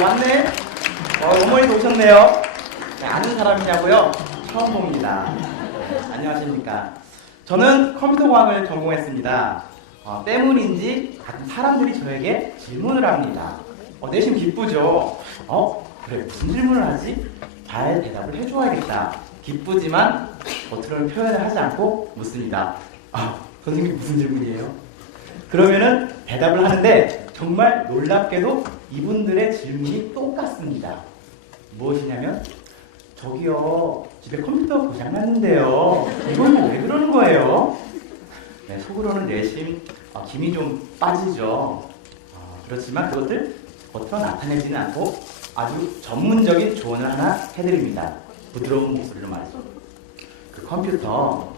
왔네? 어머니도 오셨네요. 네, 아는 사람이냐고요? 처음 봅니다. 안녕하십니까. 저는 컴퓨터공학을 전공했습니다. 때문인지 가끔 사람들이 저에게 질문을 합니다. 내심 기쁘죠? 그래, 무슨 질문을 하지? 잘 대답을 해줘야겠다. 기쁘지만 겉으로는 표현을 하지 않고 묻습니다. 선생님 무슨 질문이에요? 그러면은 대답을 하는데 정말 놀랍게도 이분들의 질문이 똑같습니다. 무엇이냐면 저기요, 집에 컴퓨터 고장났는데요. 이건 왜 그러는 거예요? 네, 속으로는 내심 김이 좀 빠지죠. 그렇지만 그것을 겉으로 나타내지는 않고 아주 전문적인 조언을 하나 해드립니다. 부드러운 목소리로 말이죠. 그 컴퓨터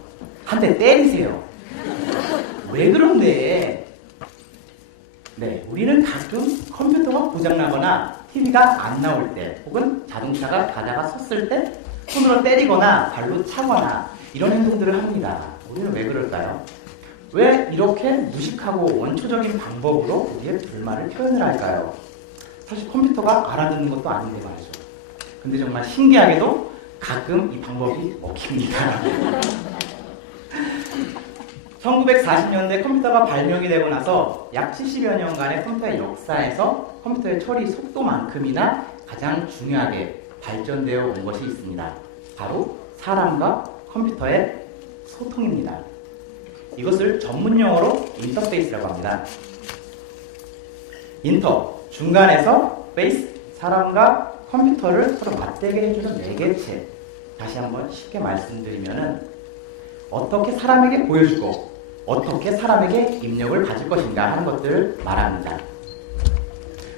한 대 때리세요. 왜 그런데? 네, 우리는 가끔 컴퓨터가 고장나거나 TV가 안 나올 때 혹은 자동차가 가다가 섰을 때 손으로 때리거나 발로 차거나 이런 행동들을 합니다. 우리는 왜 그럴까요? 왜 이렇게 무식하고 원초적인 방법으로 우리의 불만을 표현을 할까요? 사실 컴퓨터가 알아듣는 것도 아닌데 말이죠. 근데 정말 신기하게도 가끔 이 방법이 먹힙니다. 1940년대 컴퓨터가 발명이 되고 나서 약 70여 년간의 컴퓨터의 역사에서 컴퓨터의 처리 속도만큼이나 가장 중요하게 발전되어 온 것이 있습니다. 바로 사람과 컴퓨터의 소통입니다. 이것을 전문용어로 인터페이스라고 합니다. 인터, 중간에서 페이스, 사람과 컴퓨터를 서로 맞대게 해주는 매개체. 다시 한번 쉽게 말씀드리면은 어떻게 사람에게 보여주고 어떻게 사람에게 입력을 가질 것인가 하는 것들을 말합니다.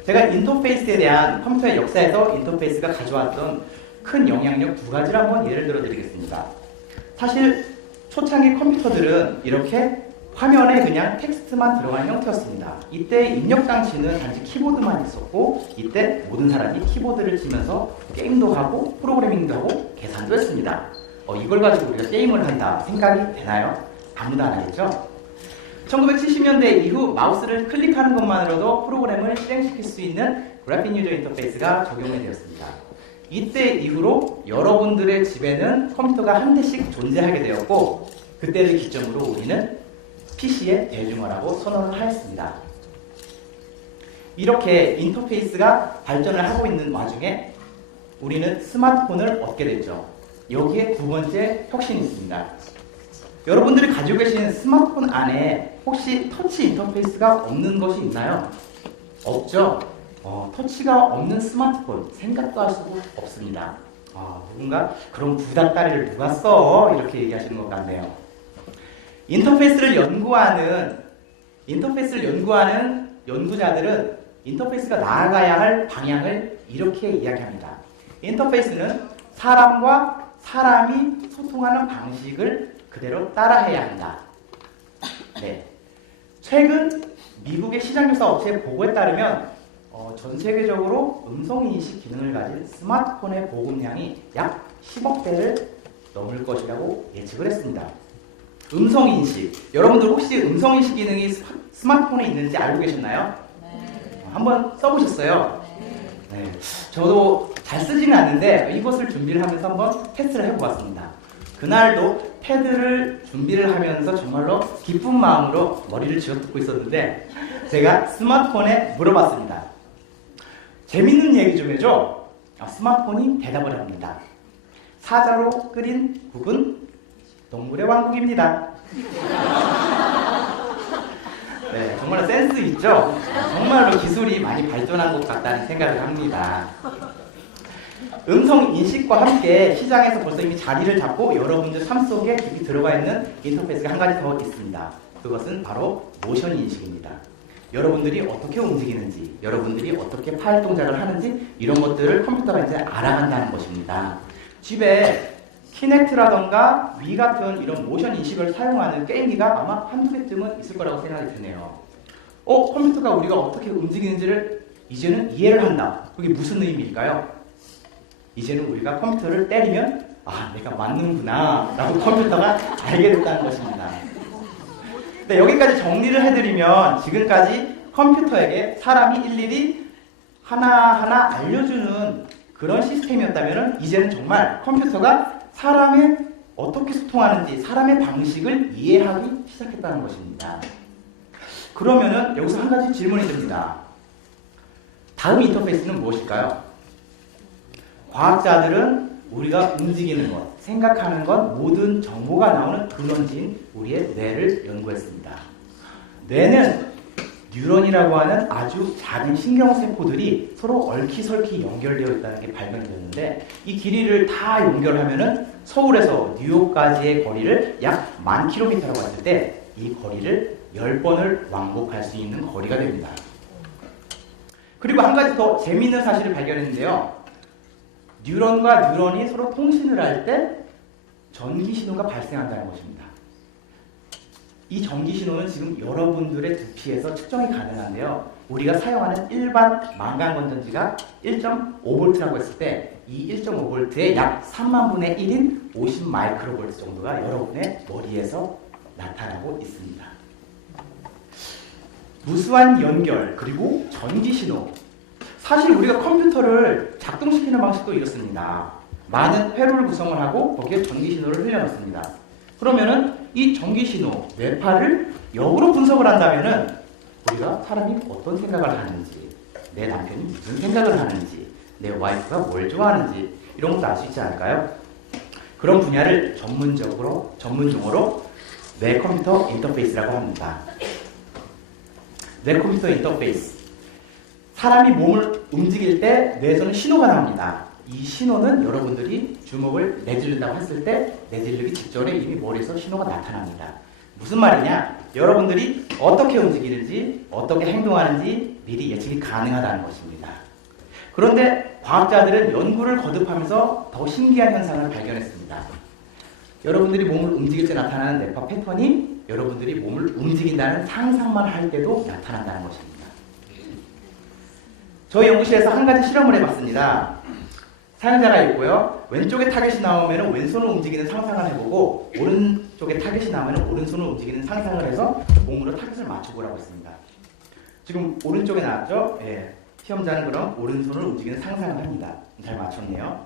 제가 인터페이스에 대한 컴퓨터의 역사에서 인터페이스가 가져왔던 큰 영향력 두 가지를 한번 예를 들어 드리겠습니다. 사실 초창기 컴퓨터들은 이렇게 화면에 그냥 텍스트만 들어간 형태였습니다. 이때 입력 장치는 단지 키보드만 있었고 이때 모든 사람이 키보드를 치면서 게임도 하고 프로그래밍도 하고 계산도 했습니다. 이걸 가지고 우리가 게임을 한다 생각이 되나요? 아무도 안 하겠죠? 1970년대 이후 마우스를 클릭하는 것만으로도 프로그램을 실행시킬 수 있는 그래픽 유저 인터페이스가 적용이 되었습니다. 이때 이후로 여러분들의 집에는 컴퓨터가 한 대씩 존재하게 되었고 그때를 기점으로 우리는 PC의 대중화라고 선언을 하였습니다. 이렇게 인터페이스가 발전을 하고 있는 와중에 우리는 스마트폰을 얻게 됐죠. 여기에 두 번째 혁신이 있습니다. 여러분들이 가지고 계신 스마트폰 안에 혹시 터치 인터페이스가 없는 것이 있나요? 없죠? 터치가 없는 스마트폰 생각도 할 수가 없습니다. 누군가 그런 구닥다리를 누가 써? 이렇게 얘기하시는 것 같네요. 인터페이스를 연구하는 연구자들은 인터페이스가 나아가야 할 방향을 이렇게 이야기합니다. 인터페이스는 사람과 사람이 소통하는 방식을 그대로 따라해야 한다. 네. 최근 미국의 시장조사 업체의 보고에 따르면 전 세계적으로 음성인식 기능을 가진 스마트폰의 보급량이 약 10억 대를 넘을 것이라고 예측을 했습니다. 음성인식. 여러분들 혹시 음성인식 기능이 스마트폰에 있는지 알고 계셨나요? 네. 한번 써보셨어요? 네. 저도 잘 쓰지는 않는데 이것을 준비를 하면서 한번 테스트를 해보았습니다. 그날도 패드를 준비를 하면서 정말로 기쁜 마음으로 머리를 쥐어뜯고 있었는데 제가 스마트폰에 물어봤습니다. 재밌는 얘기 좀 해줘. 스마트폰이 대답을 합니다. 사자로 끓인 국은 동물의 왕국입니다. 네, 정말 센스 있죠? 정말로 기술이 많이 발전한 것 같다는 생각을 합니다. 음성 인식과 함께 시장에서 벌써 이미 자리를 잡고 여러분들 삶 속에 깊이 들어가 있는 인터페이스가 한 가지 더 있습니다. 그것은 바로 모션 인식입니다. 여러분들이 어떻게 움직이는지, 여러분들이 어떻게 팔 동작을 하는지 이런 것들을 컴퓨터가 이제 알아간다는 것입니다. 집에 키넥트라던가 위 같은 이런 모션 인식을 사용하는 게임기가 아마 한두 개쯤은 있을 거라고 생각이 드네요. 컴퓨터가 우리가 어떻게 움직이는지를 이제는 이해를 한다. 그게 무슨 의미일까요? 이제는 우리가 컴퓨터를 때리면 내가 맞는구나 라고 컴퓨터가 알게 됐다는 것입니다. 네, 여기까지 정리를 해드리면 지금까지 컴퓨터에게 사람이 일일이 하나하나 알려주는 그런 시스템이었다면 이제는 정말 컴퓨터가 사람의 어떻게 소통하는지 사람의 방식을 이해하기 시작했다는 것입니다. 그러면은 여기서 한 가지 질문이 듭니다. 다음 인터페이스는 무엇일까요? 과학자들은 우리가 움직이는 것, 생각하는 것, 모든 정보가 나오는 근원지인 우리의 뇌를 연구했습니다. 뇌는 뉴런이라고 하는 아주 작은 신경세포들이 서로 얽히설키 연결되어 있다는 게 발견이 됐는데 이 길이를 다 연결하면은 서울에서 뉴욕까지의 거리를 약 10,000km라고 했을 때 이 거리를 10번을 왕복할 수 있는 거리가 됩니다. 그리고 한 가지 더 재미있는 사실을 발견했는데요. 뉴런과 뉴런이 서로 통신을 할 때 전기 신호가 발생한다는 것입니다. 이 전기 신호는 지금 여러분들의 두피에서 측정이 가능한데요. 우리가 사용하는 일반 망간 건전지가 1.5V라고 했을 때 이 1.5V의 약 3만 분의 1인 50 마이크로볼트 정도가 여러분의 머리에서 나타나고 있습니다. 무수한 연결 그리고 전기 신호. 사실 우리가 컴퓨터를 작동시키는 방식도 이렇습니다. 많은 회로를 구성을 하고 거기에 전기 신호를 흘려넣습니다. 그러면은 이 전기 신호, 뇌파를 역으로 분석을 한다면은 우리가 사람이 어떤 생각을 하는지, 내 남편이 무슨 생각을 하는지, 내 와이프가 뭘 좋아하는지 이런 것도 알 수 있지 않을까요? 그런 분야를 전문용어로 뇌 컴퓨터 인터페이스라고 합니다. 뇌 컴퓨터 인터페이스. 사람이 몸을 움직일 때 뇌에서는 신호가 나옵니다. 이 신호는 여러분들이 주먹을 내지른다고 했을 때 내지르기 직전에 이미 머리에서 신호가 나타납니다. 무슨 말이냐? 여러분들이 어떻게 움직이는지 어떻게 행동하는지 미리 예측이 가능하다는 것입니다. 그런데 과학자들은 연구를 거듭하면서 더 신기한 현상을 발견했습니다. 여러분들이 몸을 움직일 때 나타나는 뇌파 패턴이 여러분들이 몸을 움직인다는 상상만 할 때도 나타난다는 것입니다. 저희 연구실에서 한 가지 실험을 해봤습니다. 사용자가 있고요. 왼쪽에 타겟이 나오면 왼손을 움직이는 상상을 해보고 오른쪽에 타겟이 나오면 오른손을 움직이는 상상을 해서 몸으로 타겟을 맞춰보라고 했습니다. 지금 오른쪽에 나왔죠? 예. 시험자는 그럼 오른손을 움직이는 상상을 합니다. 잘 맞췄네요.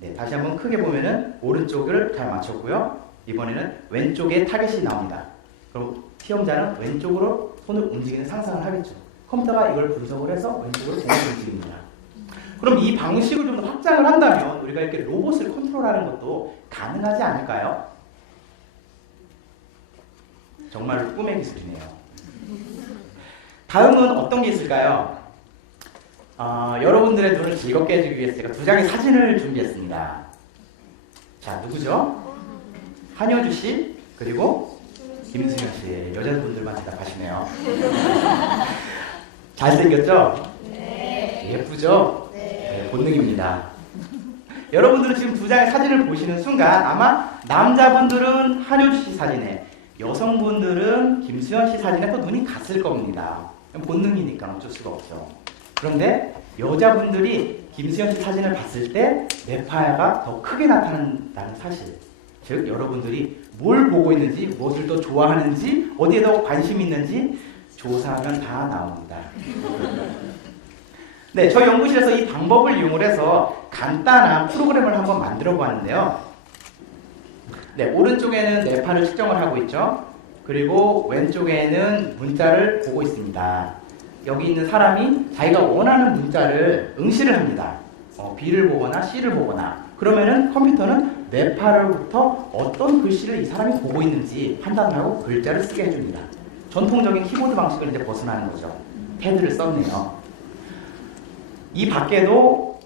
네, 다시 한번 크게 보면은 오른쪽을 잘 맞췄고요. 이번에는 왼쪽에 타겟이 나옵니다. 그럼 시험자는 왼쪽으로 손을 움직이는 상상을 하겠죠. 컴퓨터가 이걸 분석을 해서 왼쪽으로 공을 움직입니다. 그럼 이 방식을 좀 더 확장을 한다면 우리가 이렇게 로봇을 컨트롤하는 것도 가능하지 않을까요? 정말 꿈의 기술이네요. 다음은 어떤 게 있을까요? 여러분들의 눈을 즐겁게 해주기 위해서 제가 두 장의 사진을 준비했습니다. 자, 누구죠? 한효주 씨, 그리고 김수현 씨. 여자분들만 대답하시네요. 잘생겼죠? 네. 예쁘죠? 네, 본능입니다. 여러분들은 지금 두 장의 사진을 보시는 순간 아마 남자분들은 한효주 씨 사진에 여성분들은 김수현 씨 사진에 또 눈이 갔을 겁니다. 본능이니까 어쩔 수가 없죠. 그런데 여자분들이 김수현 씨 사진을 봤을 때 뇌파가 더 크게 나타난다는 사실. 즉 여러분들이 뭘 보고 있는지, 무엇을 더 좋아하는지, 어디에 더 관심이 있는지 조사하면 다 나옵니다. 네, 저희 연구실에서 이 방법을 이용을 해서 간단한 프로그램을 한번 만들어 보았는데요. 네, 오른쪽에는 뇌파를 측정을 하고 있죠. 그리고 왼쪽에는 문자를 보고 있습니다. 여기 있는 사람이 자기가 원하는 문자를 응시를 합니다. B를 보거나 C를 보거나. 그러면은 컴퓨터는 뇌파로부터 어떤 글씨를 이 사람이 보고 있는지 판단을 하고 글자를 쓰게 해줍니다. 전통적인 키보드 방식을 이제 벗어나는 거죠. 패드를 썼네요. 이 밖에도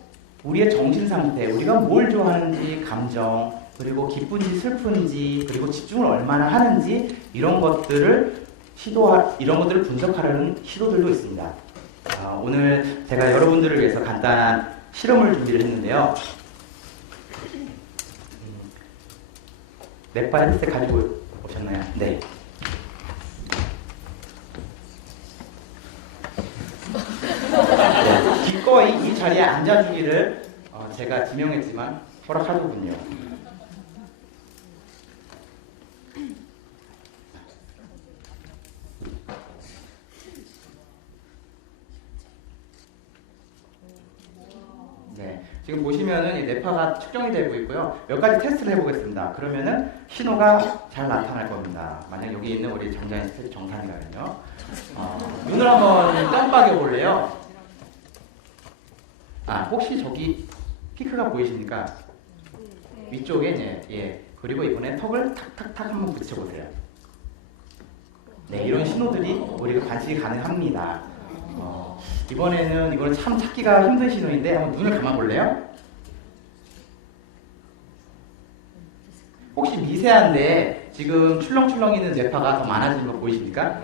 우리의 정신 상태, 우리가 뭘 좋아하는지, 감정, 그리고 기쁜지 슬픈지, 그리고 집중을 얼마나 하는지 이런 것들을 분석하려는 시도들도 있습니다. 오늘 제가 여러분들을 위해서 간단한 실험을 준비를 했는데요. 뇌파 헤드셋 가지고 오셨나요? 네. 네. 기꺼이 이 자리에 앉아주기를 제가 지명했지만 허락하더군요. 지금 보시면은 이 뇌파가 측정이 되고 있고요. 몇 가지 테스트를 해보겠습니다. 그러면은 신호가 잘 나타날 겁니다. 만약 여기 있는 우리 장자연 스텝이 정상이라면요. 눈을 한번 깜빡여 볼래요? 혹시 저기 피크가 보이십니까? 위쪽에 예. 그리고 이번에 턱을 탁탁탁 한번 붙여보세요. 네, 이런 신호들이 우리가 관측이 가능합니다. 이거는 참 찾기가 힘든 신호인데 한번 눈을 감아볼래요? 혹시 미세한데 지금 출렁출렁 있는 뇌파가 더 많아지는 거 보이십니까?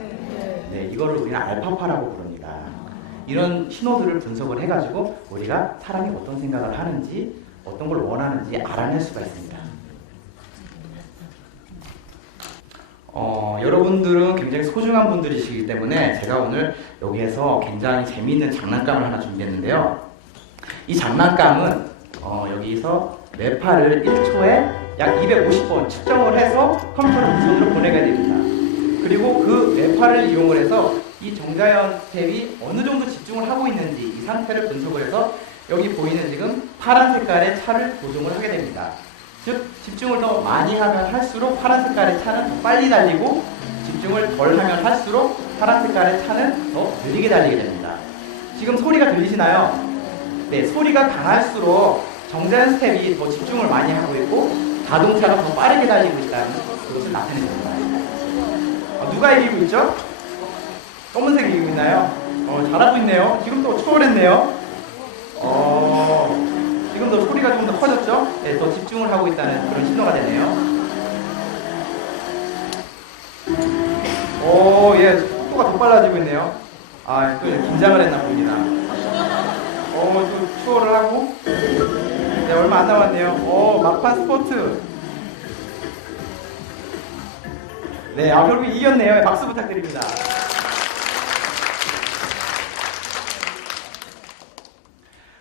네, 이거를 우리는 알파파라고 부릅니다. 이런 신호들을 분석을 해가지고 우리가 사람이 어떤 생각을 하는지 어떤 걸 원하는지 알아낼 수가 있습니다. 여러분들은 굉장히 소중한 분들이시기 때문에 제가 오늘 여기에서 굉장히 재미있는 장난감을 하나 준비했는데요. 이 장난감은 여기서 뇌파를 1초에 약 250번 측정을 해서 컴퓨터로 무선으로 보내게 됩니다. 그리고 그 뇌파를 이용을 해서 이 정자연 스텝이 어느 정도 집중을 하고 있는지 이 상태를 분석을 해서 여기 보이는 지금 파란 색깔의 차를 조종을 하게 됩니다. 즉 집중을 더 많이 하면 할수록 파란 색깔의 차는 더 빨리 달리고 집중을 덜 하면 할수록 파란 색깔의 차는 더 느리게 달리게 됩니다. 지금 소리가 들리시나요? 네, 소리가 강할수록 정자연 스텝이 더 집중을 많이 하고 있고 자동차가 더 빠르게 달리고 있다는 것을 나타냅니다. 누가 이기고 있죠? 검은색 이기고 있나요? 잘하고 있네요. 지금 또 초월했네요. 지금 더 소리가 좀 더 커졌죠? 네, 더 집중을 하고 있다는 그런 신호가 되네요. 예, 속도가 더 빨라지고 있네요. 또 긴장을 했나 봅니다. 또 추월을 하고, 네, 얼마 안 남았네요. 막판 스포트. 네, 결국 이겼네요. 박수 부탁드립니다.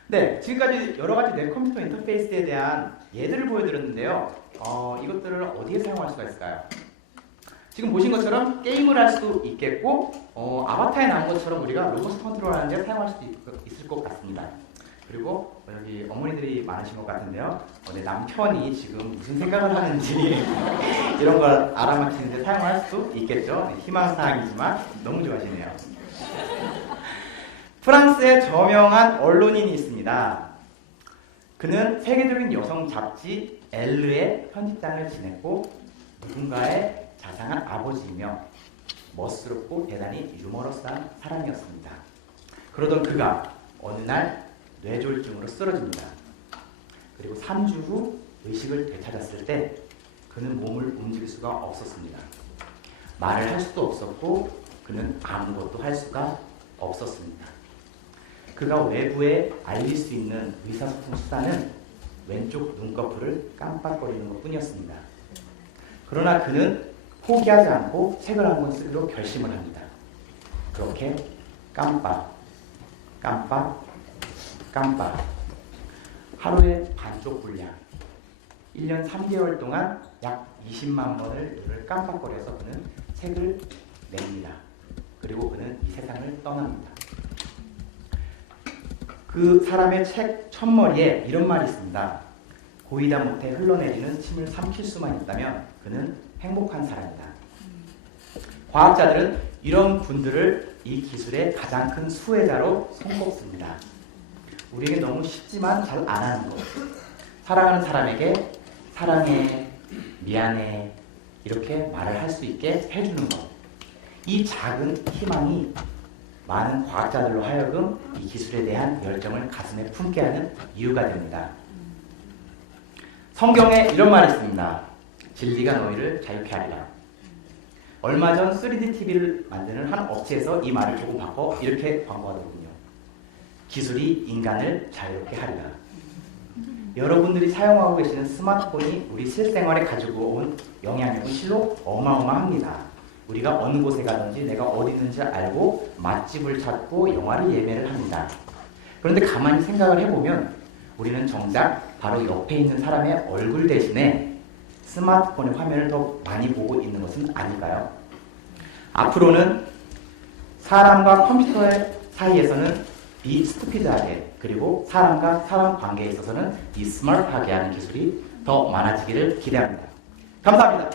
네, 지금까지 여러 가지 뇌 컴퓨터 인터페이스에 대한 예들을 보여드렸는데요. 이것들을 어디에 사용할 수가 있을까요? 지금 보신 것처럼 게임을 할 수도 있겠고, 아바타에 나온 것처럼 우리가 로봇 컨트롤하는 데 사용할 수도 있을 것 같습니다. 그리고 여기 어머니들이 많으신 것 같은데요. 내 남편이 지금 무슨 생각을 하는지 이런 걸 알아맞히는 데 사용할 수도 있겠죠. 네, 희망사항이지만 너무 좋아하시네요. 프랑스의 저명한 언론인이 있습니다. 그는 세계적인 여성 잡지 엘르의 편집장을 지냈고 누군가의 자상한 아버지이며 멋스럽고 대단히 유머러스한 사람이었습니다. 그러던 그가 어느 날 뇌졸중으로 쓰러집니다. 그리고 3주 후 의식을 되찾았을 때 그는 몸을 움직일 수가 없었습니다. 말을 할 수도 없었고 그는 아무것도 할 수가 없었습니다. 그가 외부에 알릴 수 있는 의사소통 수단은 왼쪽 눈꺼풀을 깜빡거리는 것뿐이었습니다. 그러나 그는 포기하지 않고 책을 한 권 쓰기로 결심을 합니다. 그렇게 깜빡, 깜빡, 깜빡 하루에 반쪽 분량 1년 3개월 동안 약 20만 번을 눈을 깜빡거려서 그는 책을 냅니다. 그리고 그는 이 세상을 떠납니다. 그 사람의 책 첫머리에 이런 말이 있습니다. 고이다 못해 흘러내리는 침을 삼킬 수만 있다면 그는 행복한 사람이다. 과학자들은 이런 분들을 이 기술의 가장 큰 수혜자로 손꼽습니다. 우리에게 너무 쉽지만 잘 안 하는 것. 사랑하는 사람에게 사랑해, 미안해 이렇게 말을 할 수 있게 해주는 것. 이 작은 희망이 많은 과학자들로 하여금 이 기술에 대한 열정을 가슴에 품게 하는 이유가 됩니다. 성경에 이런 말이 있습니다. 진리가 너희를 자유케 하리라. 얼마 전 3D TV를 만드는 한 업체에서 이 말을 조금 바꿔 이렇게 광고하더군요. 기술이 인간을 자유롭게 하리라. 여러분들이 사용하고 계시는 스마트폰이 우리 실생활에 가지고 온 영향력은 실로 어마어마합니다. 우리가 어느 곳에 가든지 내가 어디 있는지 알고 맛집을 찾고 영화를 예매를 합니다. 그런데 가만히 생각을 해보면 우리는 정작 바로 옆에 있는 사람의 얼굴 대신에 스마트폰의 화면을 더 많이 보고 있는 것은 아닐까요? 앞으로는 사람과 컴퓨터 사이에서는 비 스투피드하게, 그리고 사람과 사람 관계에 있어서는 이 스마트하게 하는 기술이 더 많아지기를 기대합니다. 감사합니다.